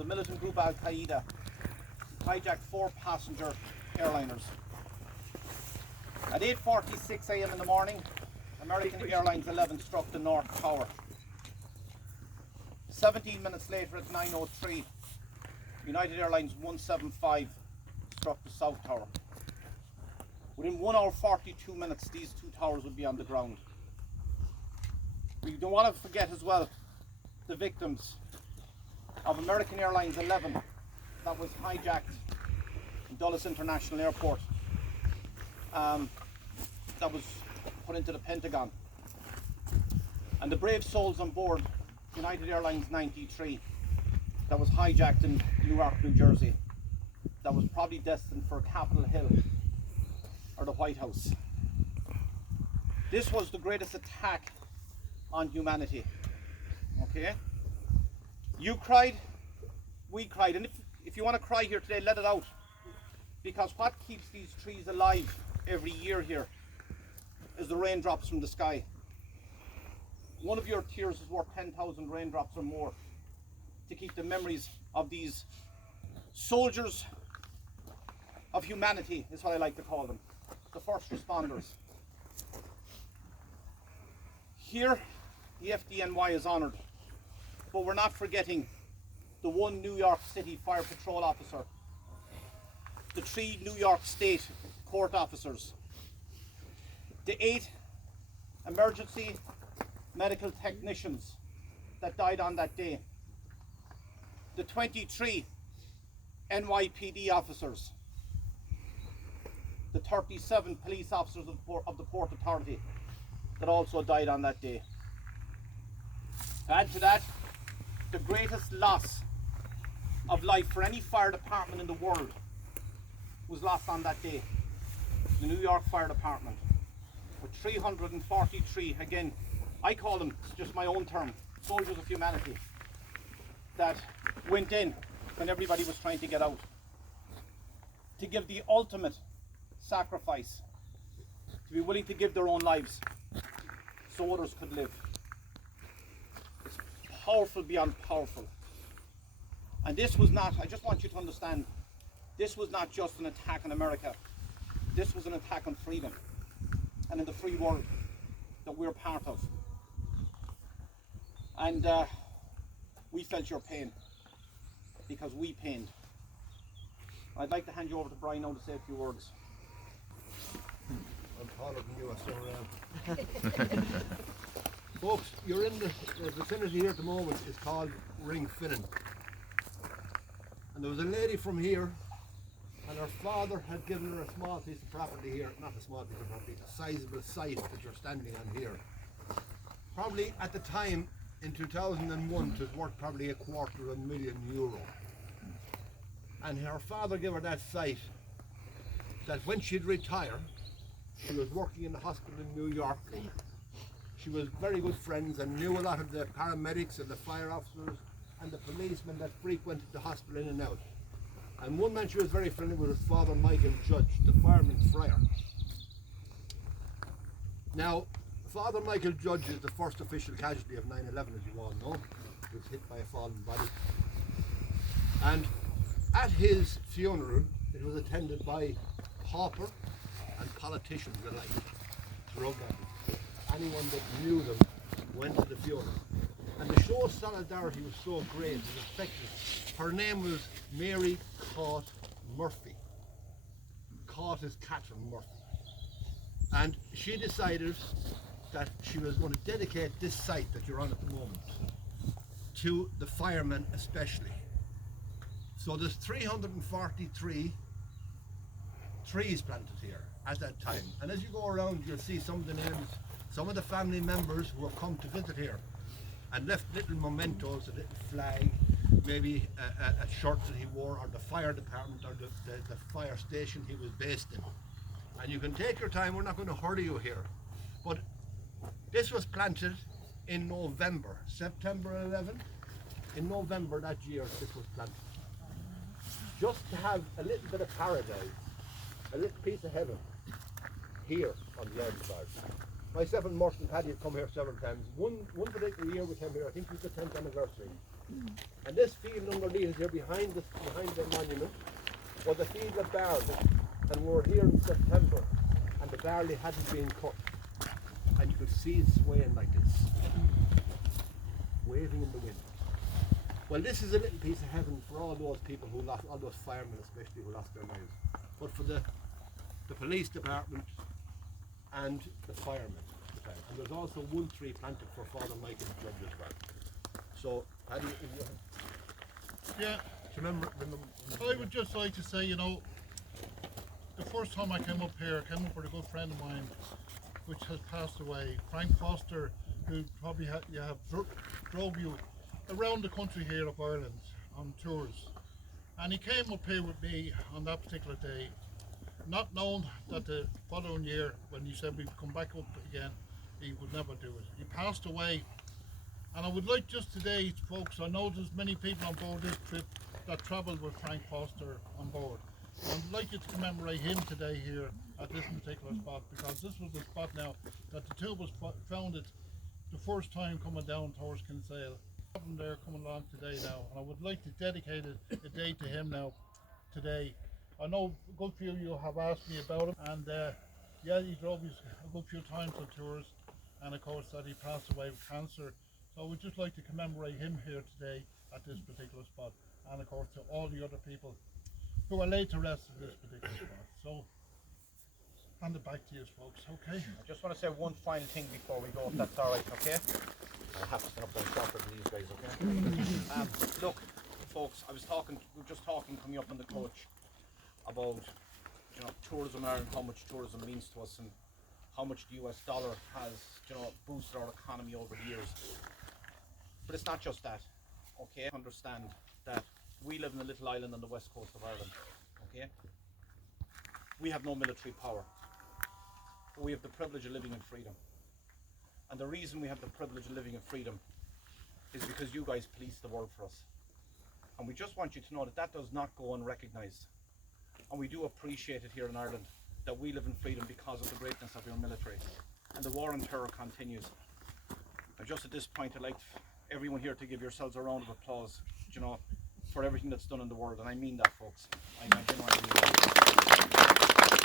the militant group Al Qaeda hijacked 4 passenger airliners. At 8:46 a.m. in the morning, American Airlines 11 struck the North Tower. 17 minutes later at 9:03, United Airlines 175 struck the South Tower. Within 1 hour 42 minutes, these 2 towers would be on the ground. We don't want to forget as well the victims of American Airlines 11 that was hijacked in Dulles International Airport, that was put into the Pentagon. And the brave souls on board United Airlines 93 that was hijacked in Newark, New Jersey, that was probably destined for Capitol Hill or the White House. This was the greatest attack on humanity. Okay? You cried, we cried, and if you want to cry here today, let it out. Because what keeps these trees alive every year here is the raindrops from the sky. One of your tears is worth 10,000 raindrops or more to keep the memories of these soldiers of humanity, is what I like to call them, the first responders. Here, the FDNY is honoured, but we're not forgetting the 1 New York City Fire Patrol officer, the 3 New York State court officers, the 8 emergency medical technicians that died on that day, the 23 NYPD officers, the 37 police officers of the Port Authority that also died on that day. Add to that, the greatest loss of life for any fire department in the world was lost on that day. The New York Fire Department, with 343, again, I call them, just my own term, soldiers of humanity, that went in when everybody was trying to get out, to give the ultimate sacrifice, to be willing to give their own lives so others could live. It's powerful beyond powerful. And this was not, I just want you to understand, this was not just an attack on America. This was an attack on freedom and in the free world that we're part of. And we felt your pain because we pained. I'd like to hand you over to Brian now to say a few words. I'm taller than you, I still am. Folks, you're in the vicinity here at the moment. It's called Ringfinnan. And there was a lady from here, and her father had given her a small piece of property here, not a small piece of property, a sizable site that you're standing on here. Probably at the time, in 2001, it was worth probably €250,000. And her father gave her that site, that when she'd retire, she was working in the hospital in New York. She was very good friends and knew a lot of the paramedics and the fire officers and the policemen that frequented the hospital in and out. And one man she was very friendly with was Father Michael Judge, the fireman's friar. Now, Father Michael Judge is the first official casualty of 9/11, as you all know. He was hit by a fallen body. And at his funeral, it was attended by pauper and politicians alike, drug addicts. Anyone that knew them went to the funeral. And the show of solidarity was so great, it was effective. Her name was Mary Caught Murphy. Caught is Catherine Murphy. And she decided that she was going to dedicate this site that you're on at the moment to the firemen especially. So there's 343 trees planted here at that time. And as you go around, you'll see some of the names, some of the family members who have come to visit here and left little mementos, a little flag, maybe a shirt that he wore, or the fire department, or the fire station he was based in. And you can take your time, we're not going to hurry you here. But this was planted in November, September 11th. In November that year, this was planted. Just to have a little bit of paradise, a little piece of heaven here on the Ireland. Myself and Martin Paddy have come here several times. One particular year we came here, I think it was the 10th anniversary. And this field underneath here, behind the monument, was a field of barley. And we were here in September, and the barley hadn't been cut. And you could see it swaying like this, waving in the wind. Well, this is a little piece of heaven for all those people who lost, all those firemen especially, who lost their lives. But for the police department and the firemen. And there's also one tree planted for Father Michael Judge as well. So, how do you Yeah, remember? I would just like to say, you know, the first time I came up here, I came up with a good friend of mine, which has passed away, Frank Foster, who probably drove you around the country here of Ireland on tours. And he came up here with me on that particular day, not knowing that the following year, when he said we'd come back up again, he would never do it. He passed away. And I would like just today, folks, I know there's many people on board this trip that travelled with Frank Foster on board. And I'd like you to commemorate him today here at this particular spot, because this was the spot now that the two of us found it the first time coming down towards Kinsale. I'm there coming along today now, and I would like to dedicate a day to him now today. I know a good few of you have asked me about him, and yeah, he drove us a good few times on tours, and of course that he passed away with cancer. So we'd just like to commemorate him here today at this particular spot, and of course to all the other people who are laid to rest at this particular spot. So hand it back to you folks, okay? I just want to say one final thing before we go, if that's all right, okay? I have to stand up there shorter than these guys, okay? Look, folks, we were just talking coming up on the coach about, you know, tourism in Ireland, how much tourism means to us, and how much the US dollar has, you know, boosted our economy over the years. But it's not just that, okay? Understand that we live in a little island on the west coast of Ireland, okay? We have no military power, but we have the privilege of living in freedom. And the reason we have the privilege of living in freedom is because you guys police the world for us. And we just want you to know that that does not go unrecognized. And we do appreciate it here in Ireland, that we live in freedom because of the greatness of your military. And the war on terror continues. And just at this point, I'd like everyone here to give yourselves a round of applause, you know, for everything that's done in the world. And I mean that, folks. I genuinely mean that.